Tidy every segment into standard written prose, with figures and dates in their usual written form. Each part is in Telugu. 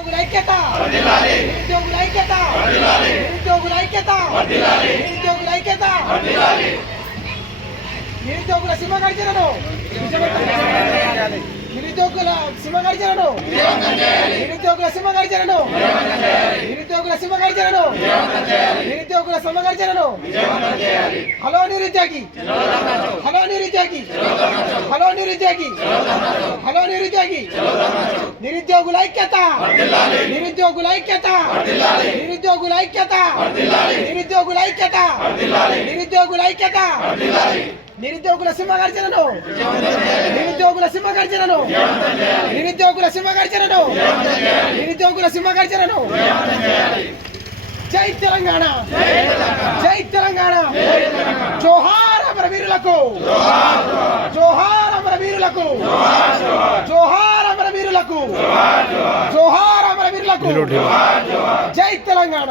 ఐక్యత నిరుద్యోగుల ఐక్యత నిరుద్యోగుల ఐక్యత నిరుద్యోగుల ఐక్యత నిరుద్యోగుల సింహగర్జనను నిరుద్యోగుల సింహగర్జనను నిరుద్యోగుల సింహగర్జనను నిరుద్యోగుల సింహగర్జనను నిరుద్యోగుల సింహగర్జనను హలో నిరుద్యోగి హలో నిరుద్యోగి హలో నిరుద్యోగి హలో నిరుద్యోగి నిరుద్యోగుల ఐక్యత నిరుద్యోగుల ఐక్యత నిరుద్యోగుల ఐక్యత నిరుద్యోగుల ఐక్యత నిరుద్యోగుల ఐక్యత నిరుద్యోగుల సింహగర్జనను నిరుద్యోగుల సింహగర్జనను నిరుద్యోగుల సింహగర్జనను నిరుద్యోగుల సింహగర్జనను జై తెలంగాణ జై తెలంగాణ జోహార్ అమరవీరులకు జోహార్ అమరవీరులకు జోహార్ అమరవీరులకు జోహార్ అమరవీరులకు జై తెలంగాణ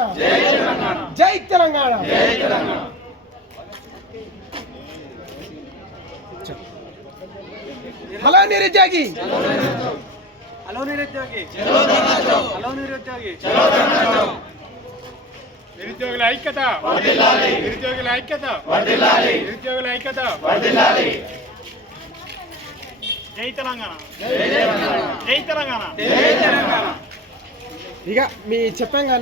జై తెలంగాణ హలో నిరుద్యోగి హలో నిరుద్యోగి హలో నిరుద్యోగి నిరుద్యోగుల ఐక్యత నిరుద్యోగుల ఐక్యత నిరుద్యోగుల ఐక్యత జై తెలంగాణ జై తెలంగాణ ఇక మీ చెప్పాం